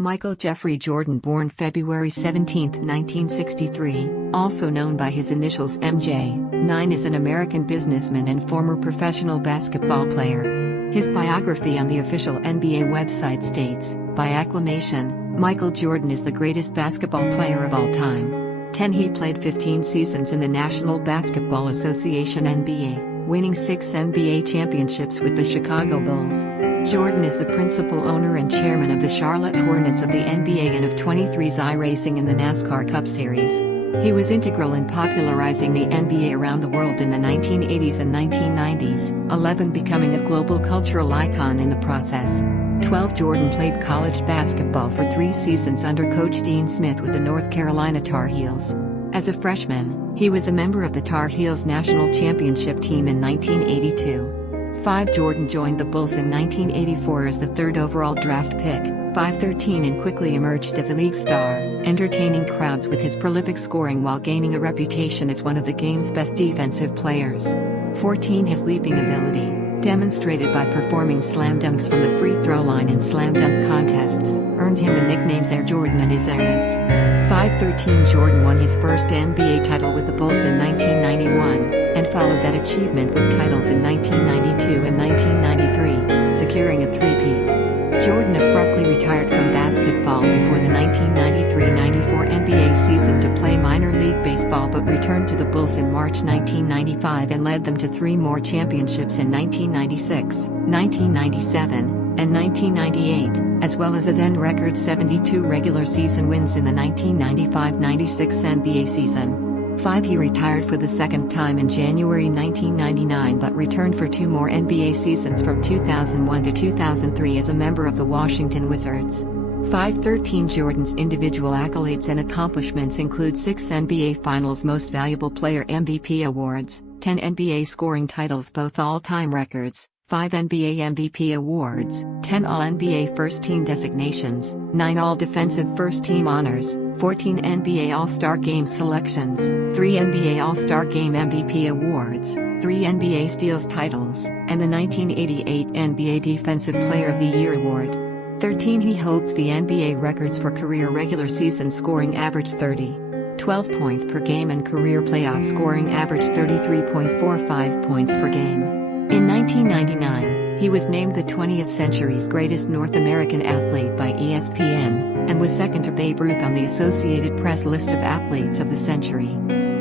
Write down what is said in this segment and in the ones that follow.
Michael Jeffrey Jordan, born February 17, 1963, also known by his initials MJ, 9 is an American businessman and former professional basketball player. His biography on the official NBA website states, by acclamation, Michael Jordan is the greatest basketball player of all time. He played 15 seasons in the National Basketball Association NBA, winning 6 NBA championships with the Chicago Bulls. Jordan is the principal owner and chairman of the Charlotte Hornets of the NBA and of 23's iRacing in the NASCAR Cup Series. He was integral in popularizing the NBA around the world in the 1980s and 1990s, 11 becoming a global cultural icon in the process. 12 Jordan played college basketball for 3 seasons under coach Dean Smith with the North Carolina Tar Heels. As a freshman, he was a member of the Tar Heels national championship team in 1982. 5 Jordan joined the Bulls in 1984 as the 3rd overall draft pick, 5'13", and quickly emerged as a league star, entertaining crowds with his prolific scoring while gaining a reputation as one of the game's best defensive players. 14 His leaping ability, demonstrated by performing slam dunks from the free throw line in slam dunk contests, earned him the nicknames Air Jordan and His Airs. 5'13" Jordan won his first NBA title with the Bulls in 1991, and followed that achievement with titles in 1992 and 1993, securing a three-peat. Jordan abruptly retired from basketball before the 1993-94 NBA season to play minor league baseball, but returned to the Bulls in March 1995 and led them to 3 more championships in 1996, 1997, and 1998, as well as a then-record 72 regular season wins in the 1995-96 NBA season. 5 He retired for the second time in January 1999 but returned for 2 more NBA seasons from 2001 to 2003 as a member of the Washington Wizards. 5'13" Jordan's individual accolades and accomplishments include 6 NBA Finals Most Valuable Player MVP awards, 10 NBA scoring titles, both all-time records, 5 NBA MVP awards, 10 All-NBA First Team designations, 9 All-Defensive First Team honors, 14 NBA All-Star Game selections, 3 NBA All-Star Game MVP awards, 3 NBA Steals titles, and the 1988 NBA Defensive Player of the Year award. 13 He holds the NBA records for career regular season scoring average 12 points per game and career playoff scoring average 33.45 points per game. In 1999, he was named the 20th century's greatest North American athlete by ESPN, and was second to Babe Ruth on the Associated Press list of athletes of the century.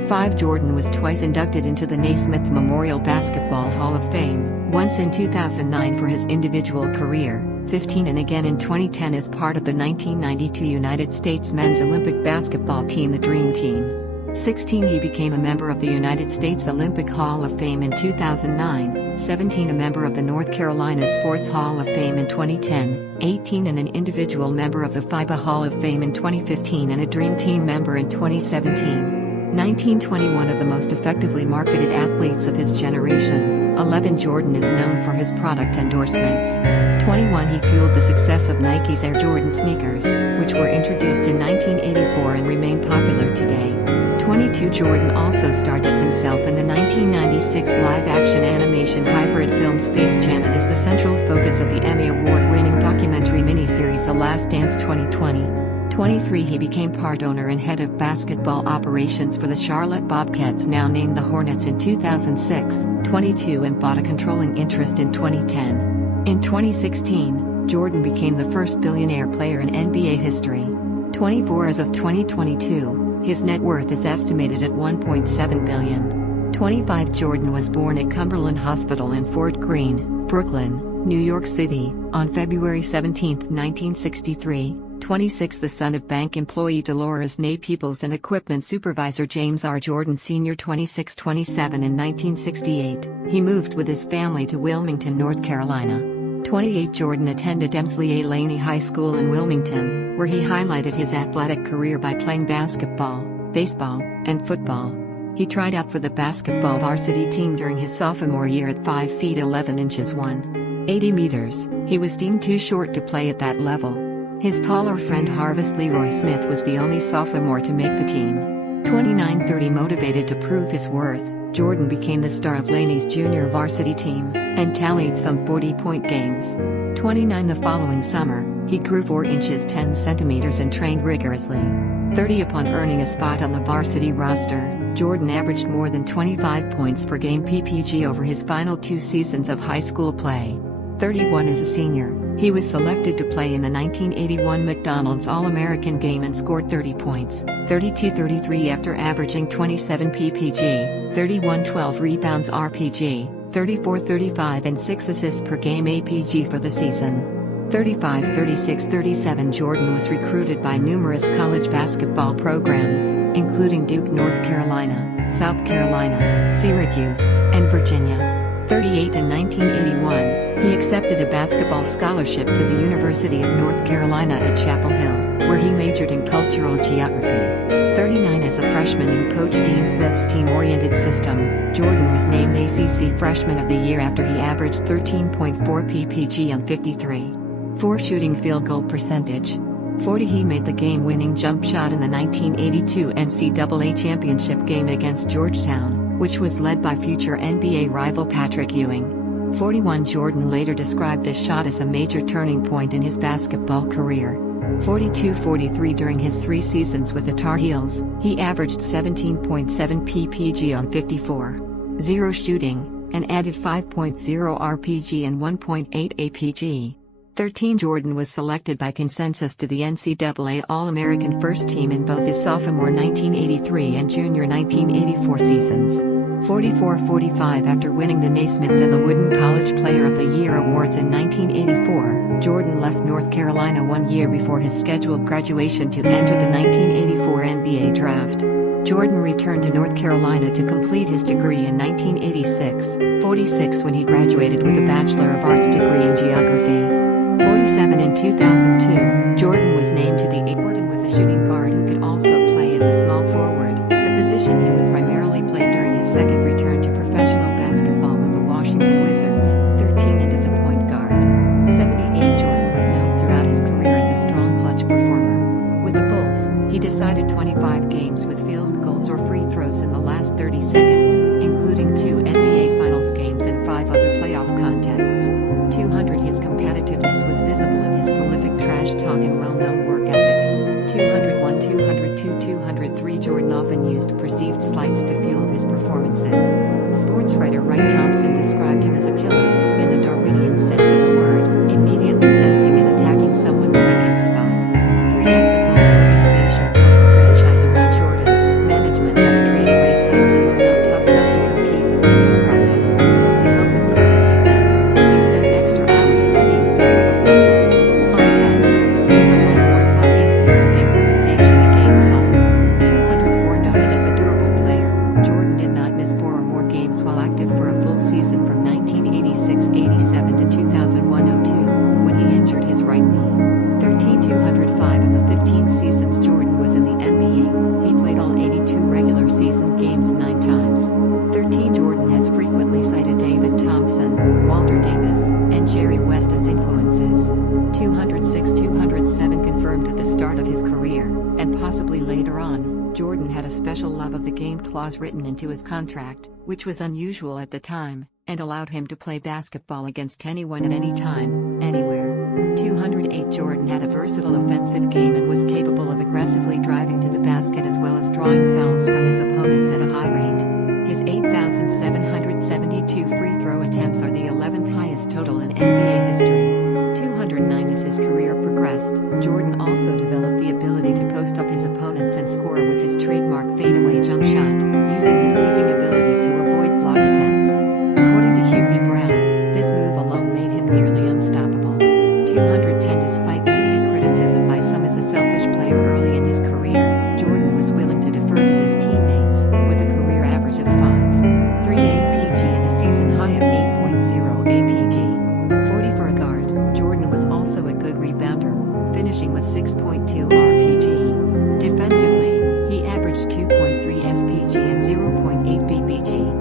5 Jordan was twice inducted into the Naismith Memorial Basketball Hall of Fame, once in 2009 for his individual career, 15 and again in 2010 as part of the 1992 United States men's Olympic basketball team, the Dream Team. 16 He became a member of the United States Olympic Hall of Fame in 2009, 17 a member of the North Carolina Sports Hall of Fame in 2010, 18 and an individual member of the FIBA Hall of Fame in 2015 and a Dream Team member in 2017. 19 21 of the most effectively marketed athletes of his generation. 11 Jordan is known for his product endorsements. 21 He fueled the success of Nike's Air Jordan sneakers, which were introduced in 1984 and remain popular today. 22 Jordan also starred as himself in the 1996 live-action animation hybrid film Space Jam and is the central focus of the Emmy Award-winning documentary miniseries The Last Dance 2020. 23 He became part owner and head of basketball operations for the Charlotte Bobcats, now named the Hornets, in 2006, 22 and bought a controlling interest in 2010. In 2016, Jordan became the first billionaire player in NBA history. 24 As of 2022, his net worth is estimated at $1.7 billion. 25 Jordan was born at Cumberland Hospital in Fort Greene, Brooklyn, New York City, on February 17, 1963. 26 The son of bank employee Dolores Nay Peoples and equipment supervisor James R. Jordan Sr. 26-27 In 1968, he moved with his family to Wilmington, North Carolina. 28 Jordan attended Emsley A. Laney High School in Wilmington, where he highlighted his athletic career by playing basketball, baseball, and football. He tried out for the basketball varsity team during his sophomore year at 5 feet 11 inches 180 meters. He was deemed too short to play at that level. His taller friend Harvest Leroy Smith was the only sophomore to make the team. 29-30 Motivated to prove his worth, Jordon became the star of Laney's junior varsity team, and tallied some 40-point games. 29 the following summer, he grew 4 inches 10 centimeters and trained rigorously. 30 upon earning a spot on the varsity roster, Jordon averaged more than 25 points per game PPG over his final 2 seasons of high school play. 31 as a senior, he was selected to play in the 1981 McDonald's All-American game and scored 30 points, 32-33 after averaging 27 PPG, 31-12 rebounds RPG, 34-35 and 6 assists per game APG for the season. 35-36-37 Jordon was recruited by numerous college basketball programs, including Duke, North Carolina, South Carolina, Syracuse, and Virginia. 38 in 1981, he accepted a basketball scholarship to the University of North Carolina at Chapel Hill, where he majored in cultural geography. 39 as a freshman in Coach Dean Smith's team-oriented system, Jordon was named ACC Freshman of the Year after he averaged 13.4 PPG on 53.4 shooting field goal percentage. 40 he made the game-winning jump shot in the 1982 NCAA championship game against Georgetown, which was led by future NBA rival Patrick Ewing. 41 Jordon later described this shot as a major turning point in his basketball career. 42-43 during his 3 seasons with the Tar Heels, he averaged 17.7 PPG on 54.0 shooting, and added 5.0 RPG and 1.8 APG. 13 Jordon was selected by consensus to the NCAA All-American First Team in both his sophomore 1983 and junior 1984 seasons. 44-45 after winning the Naismith and the Wooden College Player of the Year awards in 1984, Jordon left North Carolina 1 year before his scheduled graduation to enter the 1984 NBA Draft. Jordon returned to North Carolina to complete his degree in 1986-46 when he graduated with a Bachelor of Arts degree in Geography. 47 in 2002, Jordon was named to the Jordon was a shooting guard who could also play as a small forward, the position he would primarily play during his second return to professional basketball with the Washington Wizards. 13 and as a point guard. 78 Jordon was known throughout his career as a strong clutch performer. With the Bulls, he decided 25 games with field goals or free throws in the last 30 seconds, including 2 NBA Finals games and 5 other playoff contests. 200 His competitiveness was visible in his prolific trash talk and well-known work ethic. 201 202 203 Jordon often used perceived slights to fuel his performances. Sports writer Wright Thompson described him as a killer, in the Darwinian sense of the word, immediately sensing and attacking someone's weakest spot. 3 As the Bulls organization built the franchise around Jordon, management had to trade away players who were not tough enough to compete with him in practice. To help improve his defense, he spent extra hours studying film of opponents. On offense, he relied more upon instinct and improvisation at game time. 204 Noted as a durable player, Jordon did not miss 4 or more games while active for a full season from 1986-87 to 2001-02, when he injured his right knee. 205 of the 15 seasons Jordon was in the NBA, he played all 82 regular season games 9 times. 13 Jordon has frequently cited David Thompson, Walter Davis, and Jerry West as influences. 206-207 confirmed at the start of his career, and possibly later on, Jordon had a special love of the game clause written into his contract, which was unusual at the time, and allowed him to play basketball against anyone at any time, anywhere. 208 Jordon had a versatile offensive game and was capable of aggressively driving to the basket as well as drawing fouls from his opponents at a high rate. His 8,772 free throw attempts are the 11th highest total in NBA history. 209 As his career progressed, Jordon also developed the ability to post up his opponents and score with his trademark fadeaway jump shot, using his leaping ability to avoid block attempts. According to Hugh B. Brown, this move alone made him nearly unstoppable. 210 Despite media criticism by some as a selfish player early in his career, Jordon was willing to defer to his teammates, with a career average of 5.3 APG and a season high of 8.0 APG. 40 For a guard, Jordon was also a good rebounder, finishing with 6.2 RPG. Defensively, he averaged 2.3 SPG and 0.8 BPG.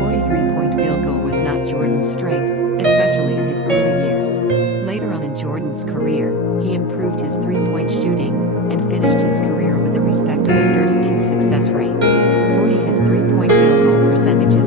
43-point field goal was not Jordon's strength, especially in his early years. Later on in Jordon's career, he improved his three-point shooting, and finished his career with a respectable 32% success rate. 40 His three-point field goal percentage is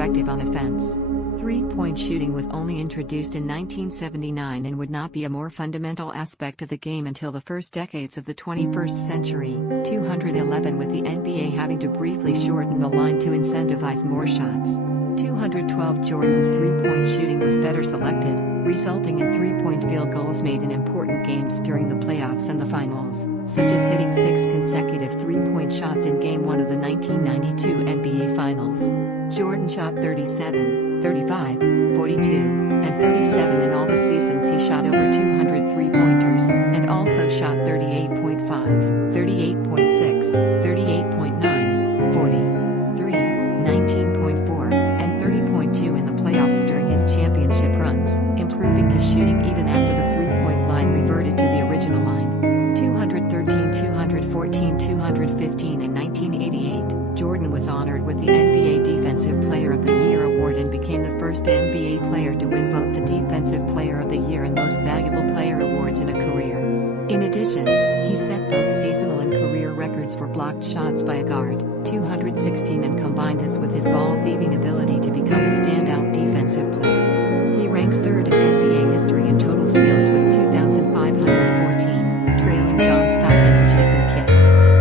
effective on offense. Three-point shooting was only introduced in 1979 and would not be a more fundamental aspect of the game until the first decades of the 21st century. 211 with the NBA having to briefly shorten the line to incentivize more shots. 212 Jordan's three-point shooting was better selected, resulting in three-point field goals made in important games during the playoffs and the finals, such as hitting 6 consecutive three-point shots in Game 1 of the 1992 NBA Finals. Jordan shot 37, 35, 42, and 37 in all the seasons he shot over 200 three-pointers, and also shot 38.5, 38.6, 38.9, 43, 19.4, and 30.2 in the playoffs during his championship runs, improving his shooting even after the three-point line reverted to the original line. 213, 214, 215 in 1988, Jordan was honored with the NBA Defensive Player of the Year award and became the first NBA player to win both the Defensive Player of the Year and Most Valuable Player awards in a career. In addition, he set both seasonal and career records for blocked shots by a guard, 216, and combined this with his ball-thieving ability to become a standout defensive player. He ranks third in NBA history in total steals with 2,514, trailing John Stockton and Jason Kidd.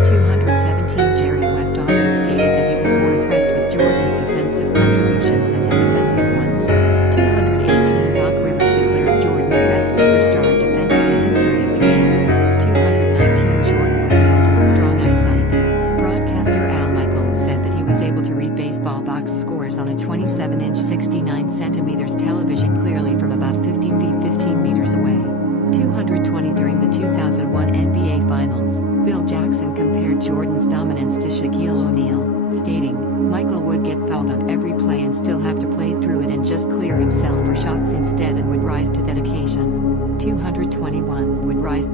217 Jerry West often stated that he was more impressed with Jordan's defensive contributions than his offensive ones. 218 Doc Rivers declared Jordan the best superstar defender in the history of the game. 219 Jordan was known to have strong eyesight. Broadcaster Al Michaels said that he was able to read baseball box scores on a 27-inch 69 centimeters television clearly from about 50 feet 15 meters away. 220 During the 2001 NBA Finals, Phil Jackson compared Jordan's dominance to Shaquille O'Neal, stating, "Michael would get fouled on every play and still have to play through it and just clear himself for shots instead and would rise to that occasion." 221 would rise